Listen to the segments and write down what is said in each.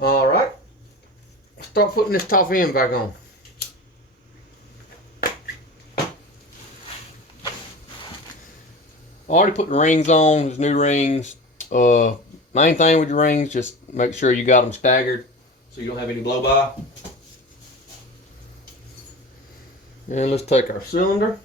All right. Start putting this top end back on. Already put the rings on. There's new rings. Main thing with your rings, just make sure you got them staggered so you don't have any blow by. And let's take our cylinder.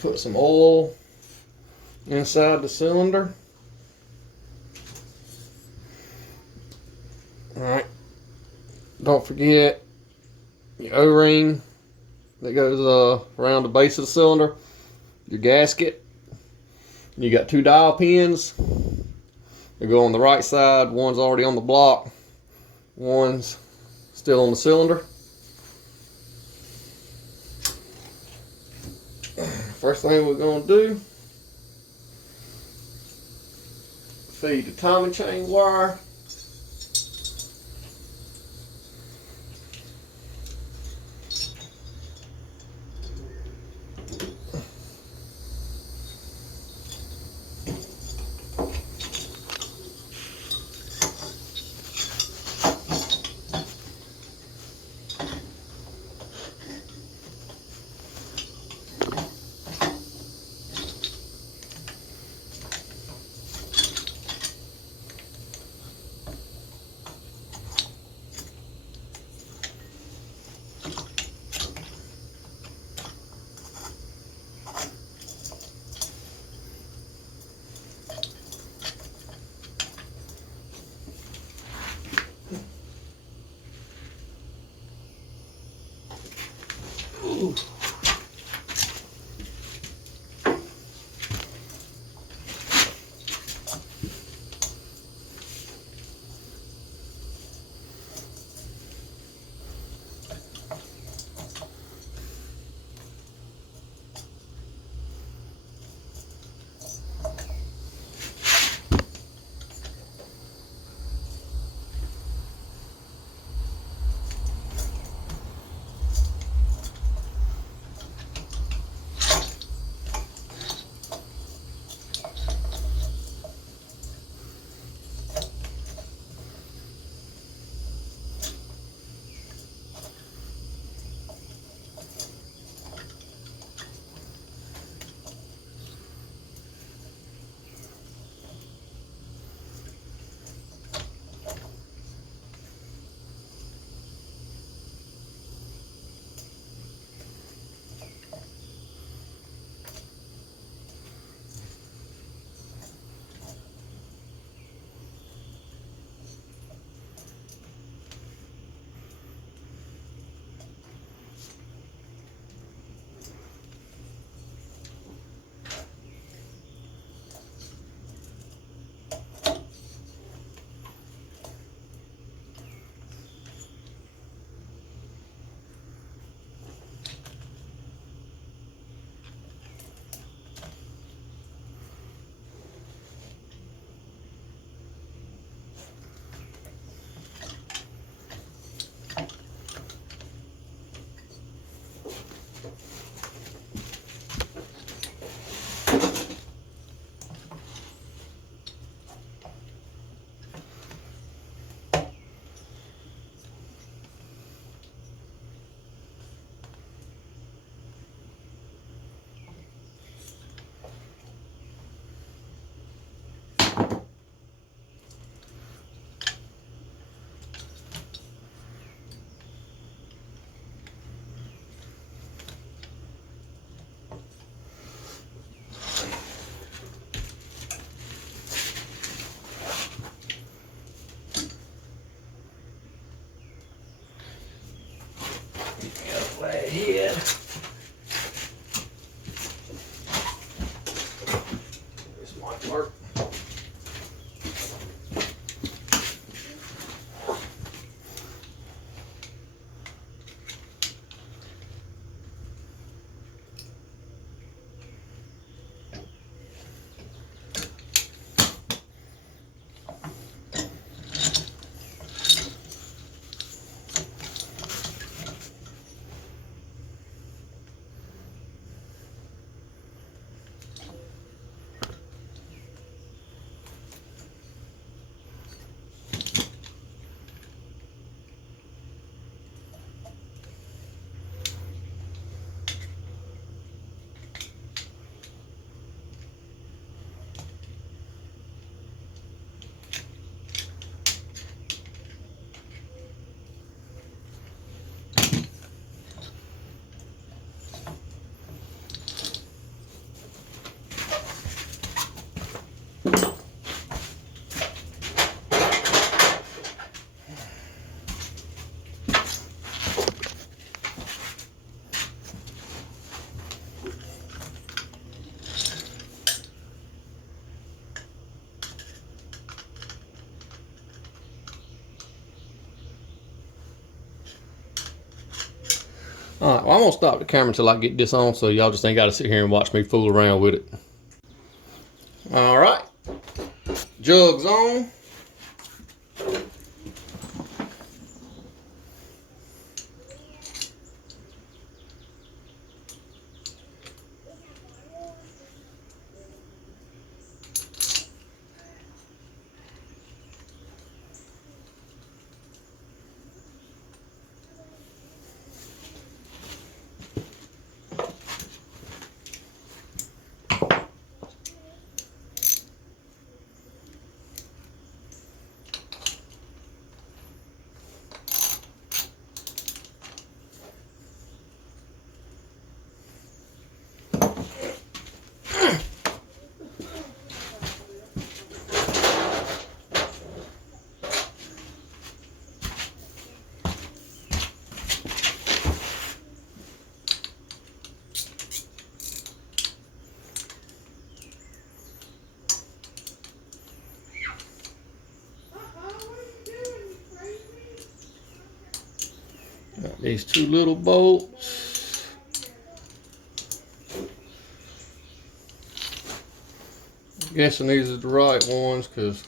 Put some oil inside the cylinder. Alright. Don't forget your O-ring that goes around the base of the cylinder. Your gasket. You got 2 dial pins. They go on the right side. One's already on the block. One's still on the cylinder. First thing we're going to do, feed the timing chain wire. Ooh. Right here. This might work. Alright, well I'm gonna stop the camera until I get this on so y'all just ain't gotta sit here and watch me fool around with it. Alright. Jugs on. Got these two little bolts. I'm guessing these are the right ones because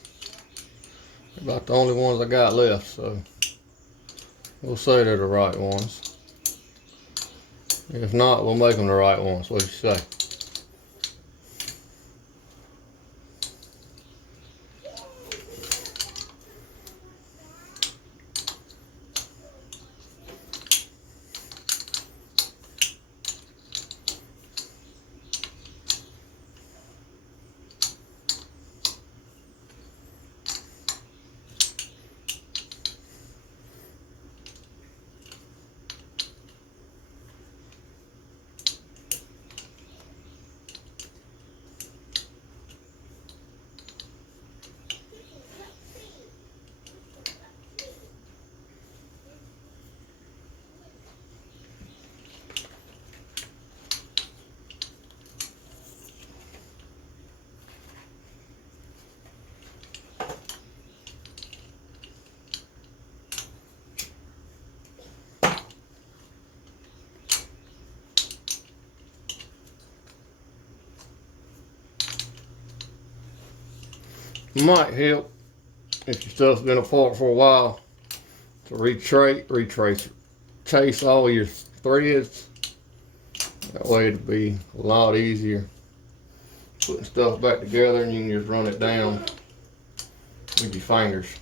they're about the only ones I got left, so we'll say they're the right ones. If not, we'll make them the right ones. What do you say? Might help if your stuff's been apart for a while to chase all your threads. That way it'll be a lot easier putting stuff back together, and you can just run it down with your fingers.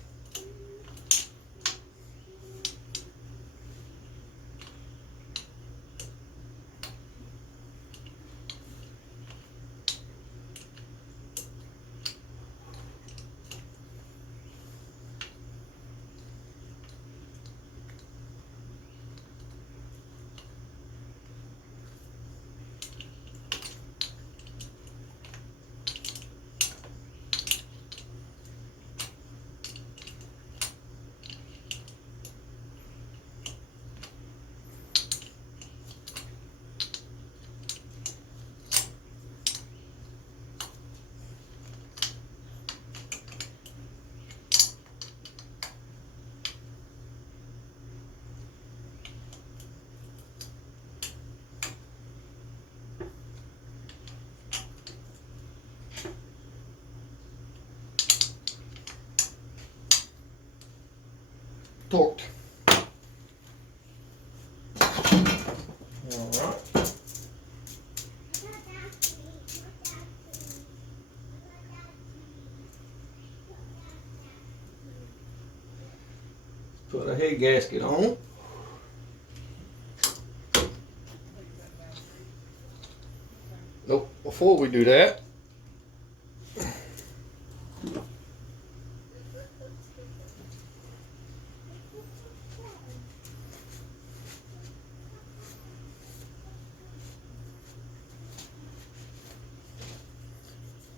Torqued. Alright. Put a head gasket on. Nope, before we do that,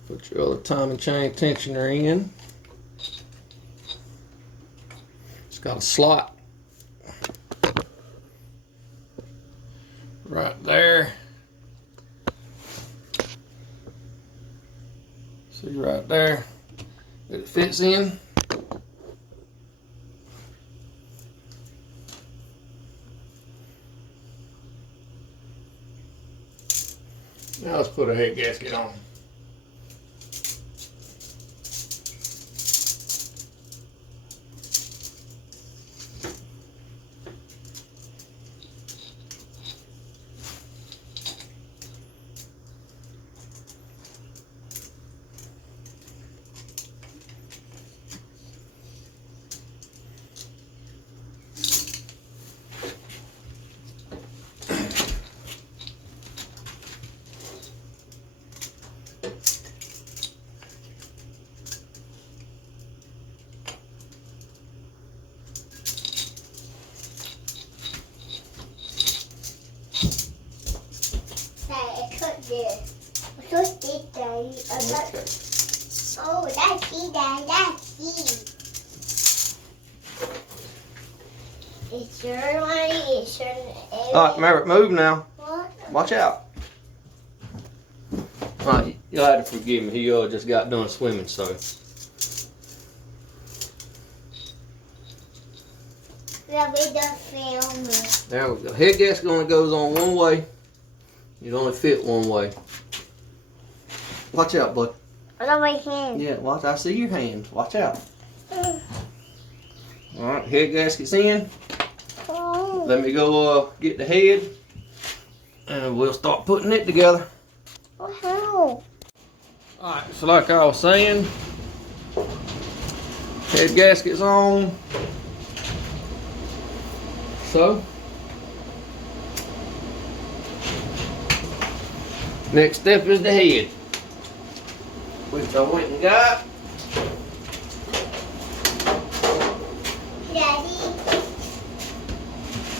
put your other timing chain tensioner in. It's got a slot right there. See right there that it fits in. Now let's put a head gasket on. Okay. Oh, that's it, Dad. That's it. It's your money. It's your. Alright, Maverick, move now. What? Watch out. Alright, you'll have to forgive me. He just got done swimming, so. Yeah, we just filmed. There we go. Head gasket only goes on one way. It only fit one way. Watch out, bud. I got my hand. Yeah, watch. I see your hands. Watch out. Alright, head gasket's in. Oh. Let me go get the head. And we'll start putting it together. Oh, how? Alright, so like I was saying, head gasket's on. So, next step is the head, which I went and got.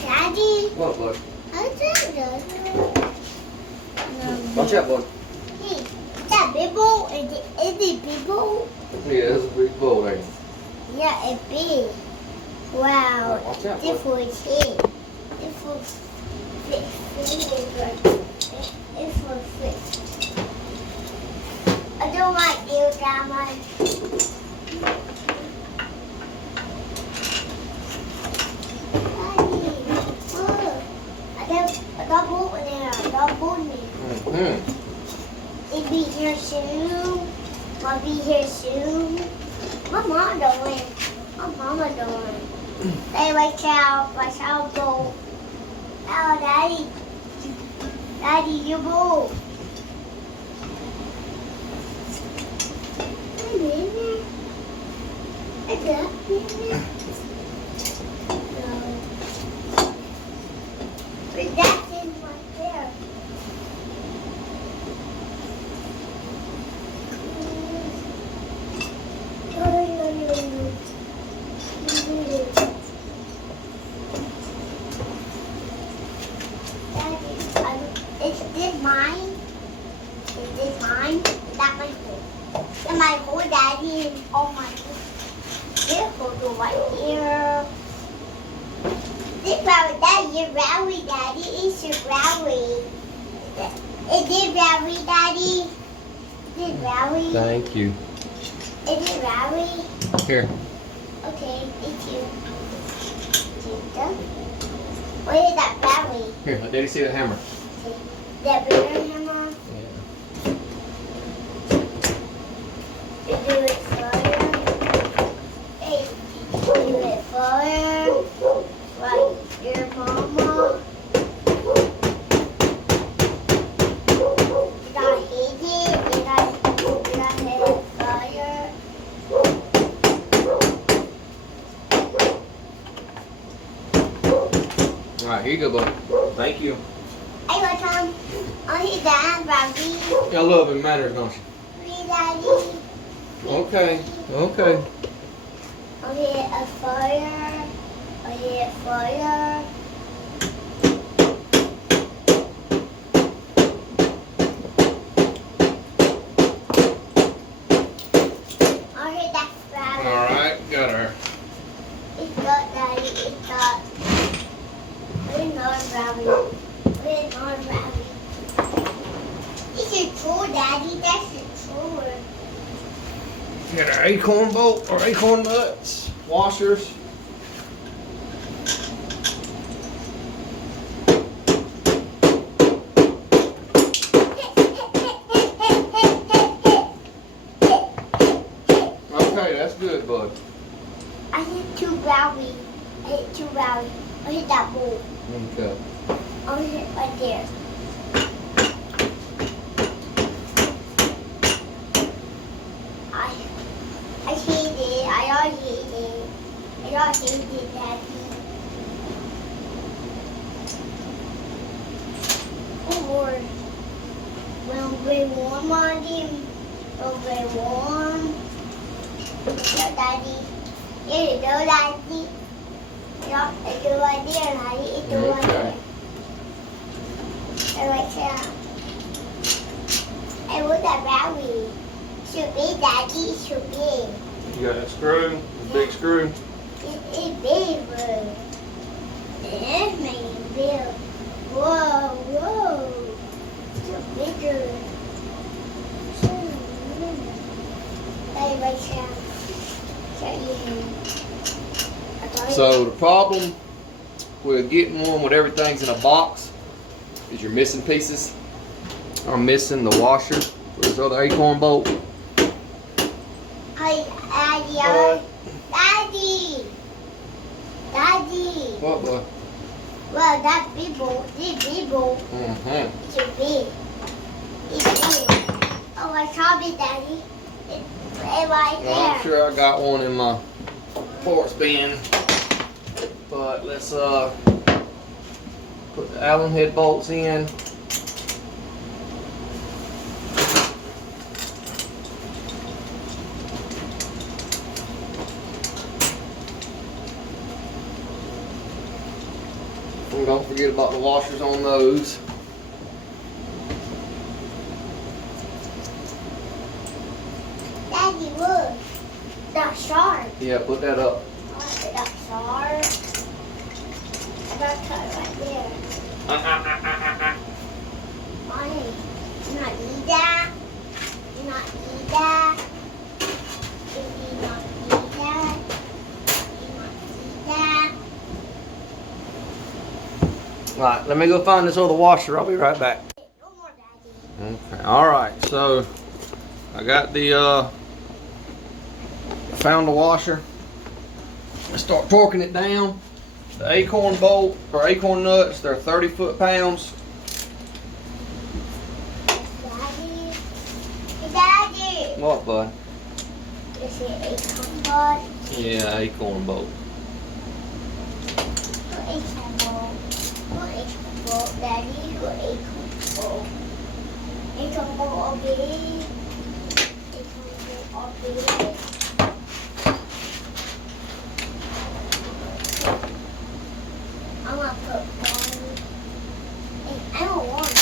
Daddy. What, bud? I think that. Watch out, bud. Hey, is that big bowl? Is it big bowl? Yeah, that's a big bowl there. Yeah, it's big. Wow. Watch out, This bud. was it. This was fit. This was fit. I don't like you that much. I got boat in there. I got boat in there. It'll be here soon. I'll be here soon. My mom doing. My mama doing. Hey, watch out, boat. Oh, Daddy. Daddy, you boat. But that's in right there. Is this mine? Is this mine? Is that my hole? Is my hole, Daddy? And all my vehicle go right here. This Rawi, Daddy, your Rawi, Daddy. It's your Rawi. Is it Rawi, Daddy? Is it Rawi? Thank you. Is it Rawi? Here. Okay, thank you. Where is that Rawi? Here, let Daddy see the hammer. That bigger hammer? Yeah. You do it further. Hey, you do it further. Like your mama. You gotta hit it. You gotta hit it further. Alright, here you go, bud. Thank you. Hey, what time? Oh, he's that, Bobby. Y'all love and manners, don't you? Hey, Daddy. Okay. Okay. I'll hit a fire. I'll hit a fire. I'll hit that fire. Alright, got her. It's got, Daddy. It's got. We're not Bobby. We're not Bobby. It's your tool, Daddy. That's your tool. Got our acorn bolt or acorn nuts, washers. Hey, valve. I hit 2 valve. I hit that bowl. Okay. I hit right there. I hate it. I already hate it. I already hate it, Daddy. Oh Lord. When we warm on him. When we warm. Here you go, Daddy. Here you go, Daddy. Yeah, it's right there, Daddy. It's right there. It's right there. Hey, what's that Barry? Should be, Daddy. Should be. You got that screw, the big screw. It's big, bro. It's making big. Whoa, whoa. It's bigger. Hey, right here. So the problem with getting one with everything's in a box is you're missing pieces. I'm missing the washer for this other acorn bolt. Hey, Daddy. Daddy. Daddy. What, boy? Well, that's big bowl. This big bowl. Mm-hmm. It's big. It's big. Oh, I saw it, Daddy. It's right there. Well, I'm sure I got one in my parts bin. But let's put the Allen head bolts in. And don't forget about the washers on those. Daddy, look. That's sharp. Yeah, put that up. That's sharp. That's cut right there. Mommy, you not need that. You not need that. You not need that. You not need that. Alright, let me go find this other washer. I'll be right back. No more, Daddy. Okay, alright, so I got the found the washer. Let's start torquing it down. The acorn bolt or acorn nuts, they're 30 foot-pounds. Daddy. Hey, Daddy. What, bud? Is it acorn bud? Yeah, acorn bolt. What acorn ball? What acorn ball, Daddy? What acorn ball? Acorn ball all big. Acorn ball all big. I'm gonna put one. Hey, I don't want.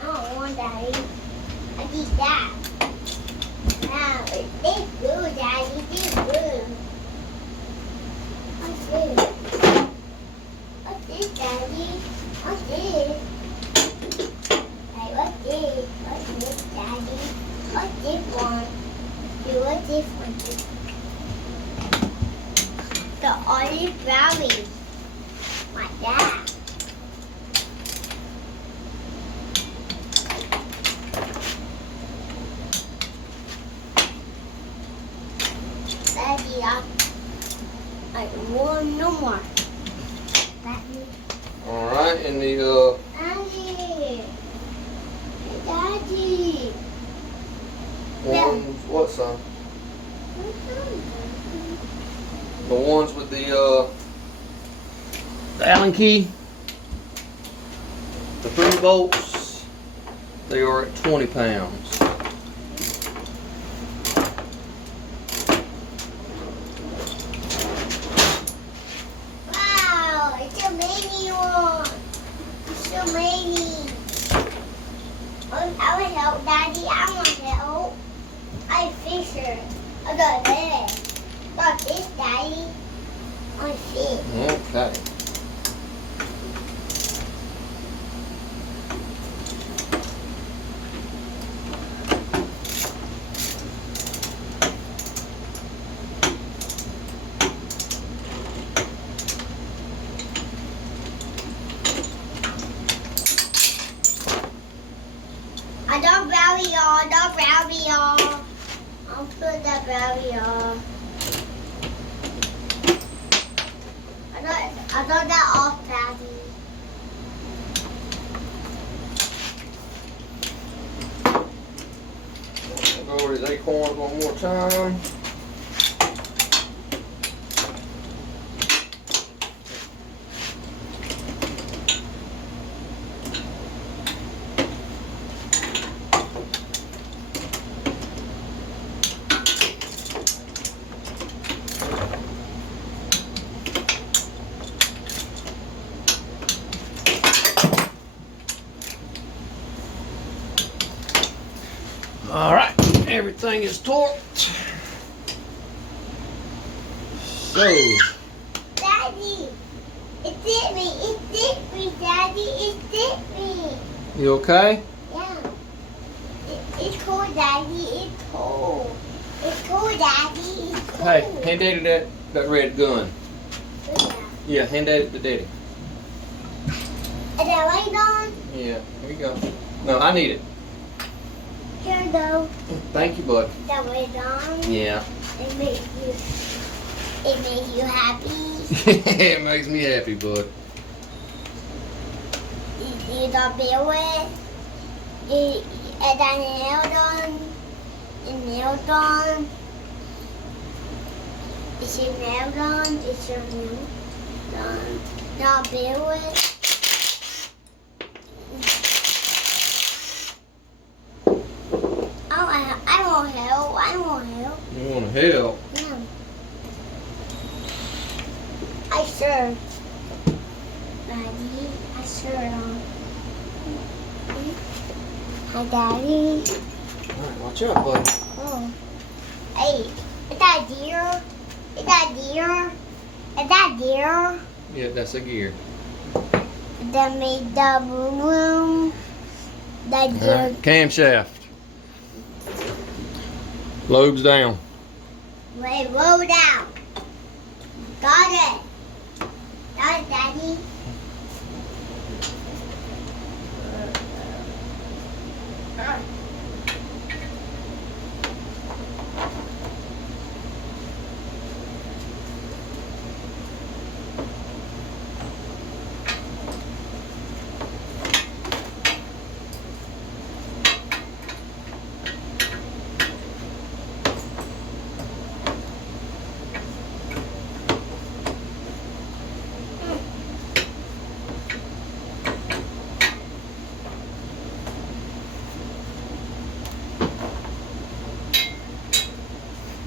I don't want, Daddy. I need that. Now, it's good, Daddy. It's good. What's this? What's this, Daddy? What's this? Hey, what's this? What's this, Daddy? What's this one? Hey, what's this one? The olive berries. Like that. Daddy, I want no more. Daddy. Alright, and the Daddy. Daddy. ones, what son? The ones with the Allen key, the 3 bolts, they are at 20 pounds. Wow, it's a mini one. It's so many. I want help, Daddy. I want help. I'm Fisher. I got this. Got this, Daddy. I fish. Okay. I don't rally y'all. Don't rally y'all. I'll put that rally y'all. I thought that off, Daddy. Go over these acorns one more time. All right, everything is torqued. So, Daddy, it did me. It did me, Daddy. It did me. you okay? Yeah. It's cold, Daddy. It's cold. It's cold, Daddy. It's cold. Hey, hand Daddy that red gun. Yeah. Yeah, hand that to Daddy. Is that light on? Yeah, here you go. No, I need it. Here, though. Thank you, bud. That light on. Yeah. It makes you happy. It makes me happy, bud. You don't feel it. And then nailed on. And nailed on. Is it nailed on? Is your nailed on? Don't feel it. I want help. I want help. You want to help? Yeah. I sure. Daddy, I sure don't. Hi, Daddy. All right, watch out, bud. Oh. Hey, is that deer? Is that deer? Is that deer? Yeah, that's a gear. That made the room. That All deer. right, camshaft. Lobes down. Wait, roll down. Got it. Got it, Daddy.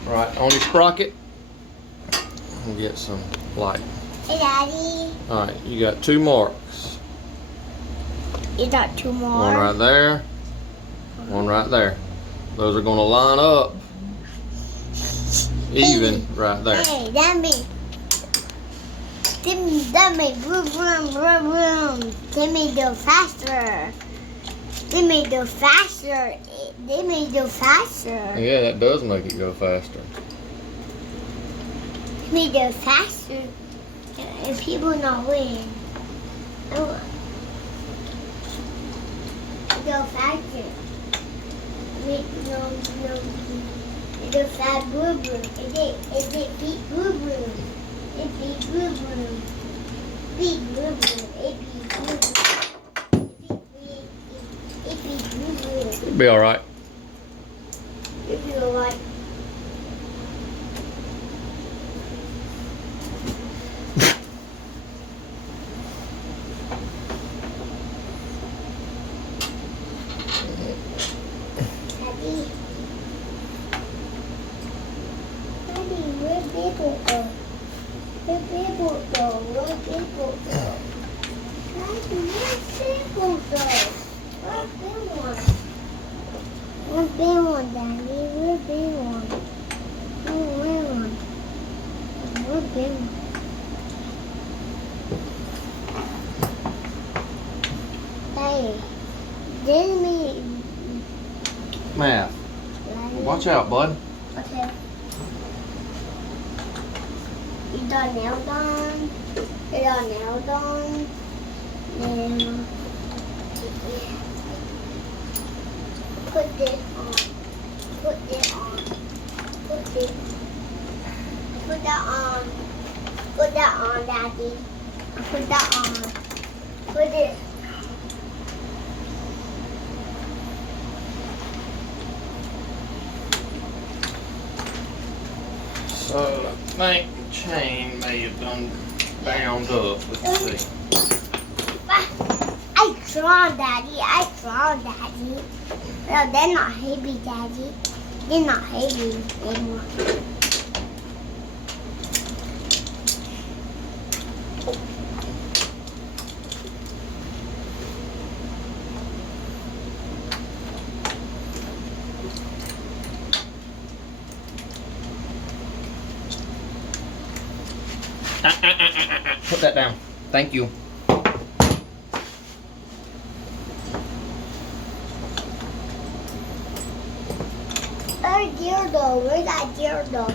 Right, on your sprocket, and get some light. Hey, Daddy. All right, you got 2 marks. You got 2 more. One right there, one right there. Those are going to line up even right there. Hey, that made vroom, vroom, vroom, vroom. They made go faster. They made go faster. They made go faster. Yeah, that does make it go faster. They made go faster. And people not win. Oh. Go faster. No. It go fast, boo boo. It beat boo boo. It beat boo boo. Beat boo boo. It beat boo boo. It beat boo boo. It'll be all right. It feel like. Where people go? Where people go? Where people go? Daddy, where people go? Where big one? Where big one, Daddy? Where big one? Where one? Where big one? Hey, didn't me. Math. Watch out, bud. Okay. You got nailed on. You got nailed on. And put this on. Put this on. Put this. Put that on. Put that on, Daddy. Put that on. Put it. So I think the chain may have done bound up. Let's see. I drawn, Daddy. I drawn, Daddy. No, they're not heavy, Daddy. They're not heavy anymore. Put that down. Thank you. Where's dildo? Where's that dildo?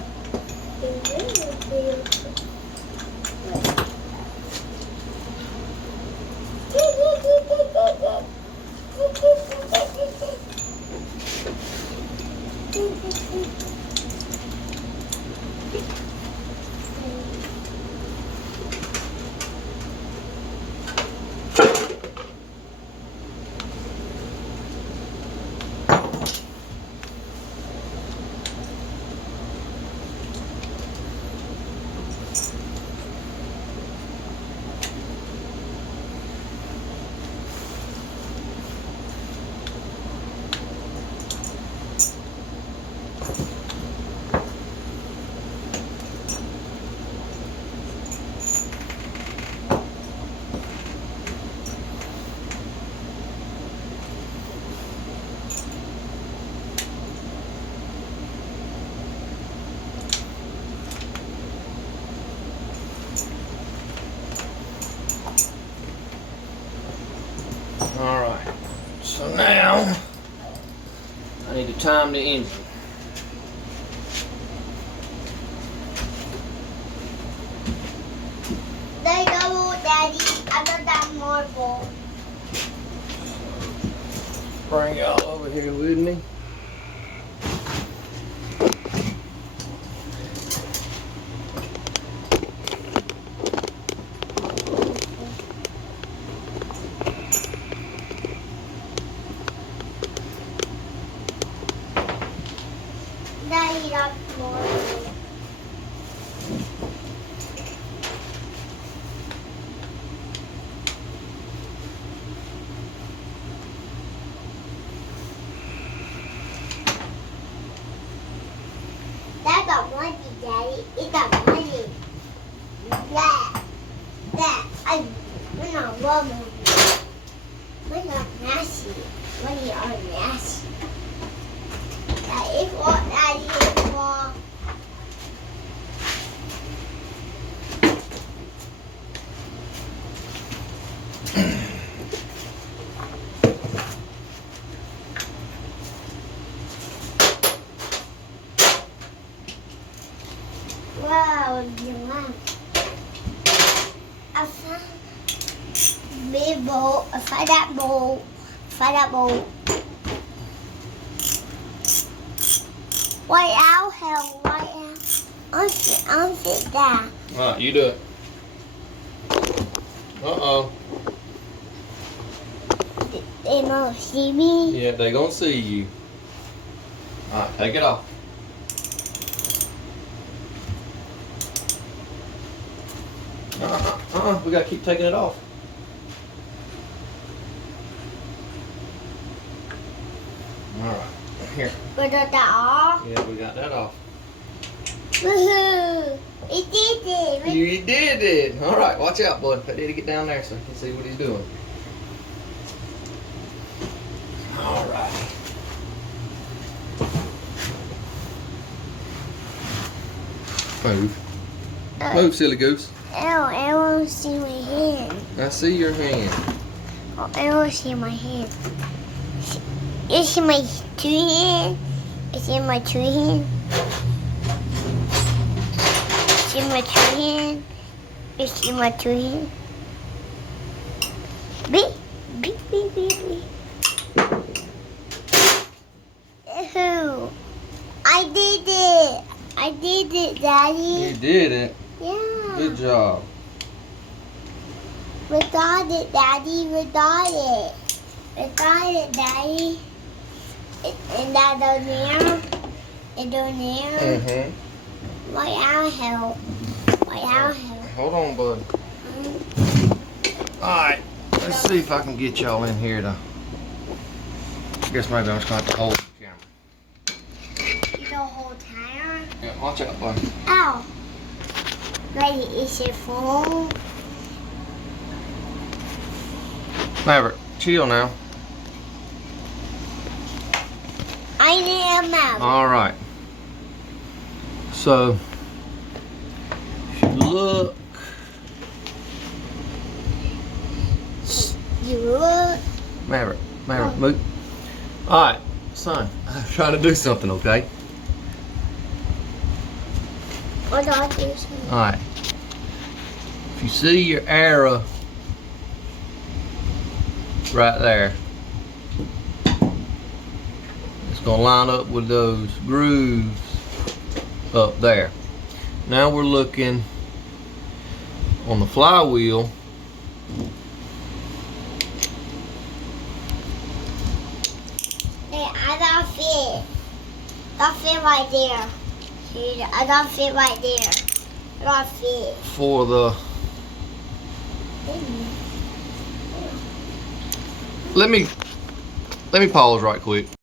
Alright. So now I need to time the engine. They double, Daddy. I got that marble. Bring y'all over here with me. Daddy, that's marble. That got money, Daddy. It got money. We're not love money. We're not nasty. Money are nasty. That is what Daddy is for. Wow, wow. I found big bowl. I found that bowl. Find that bowl. White owl, hell, white owl. I'm sit down. Alright, you do it. Uh-oh. They don't see me. Yeah, they gonna see you. Alright, take it off. We gotta keep taking it off. Alright, here. We got that off. Yeah, we got that off. Woohoo! We did it. You did it! Alright, watch out, bud. I need to get down there so you can see what he's doing. Alright. Move. Move, silly goose. I want to see my hand. I see your hand. I want to see my hand. You see my two hands? You see my two hands? See my two hands? You see my two hands? Beep, beep, beep, beep, beep. Ew. I did it. I did it, Daddy. You did it. Yeah. Good job. We got it, Daddy. We got it. We got it, Daddy. And that down there. And down there. Mm-hmm. Why our help? Why our help? Hold on, bud. Alright, let's see if I can get y'all in here to... I guess maybe I'm just going to have to hold the camera. You don't hold tighter? Yeah, watch out, bud. Ow. Ready, is it full? Maverick, chill now. I need a map. Alright. So, if you look... You look. Maverick, move. Alright, son, I'm trying to do something, okay? What do I do? Son? Alright. If you see your arrow right there, it's going to line up with those grooves up there. Now we're looking on the flywheel. Hey, I got fit. Got fit right there. See, I got fit right there. I got fit. For the... Let me pause right quick.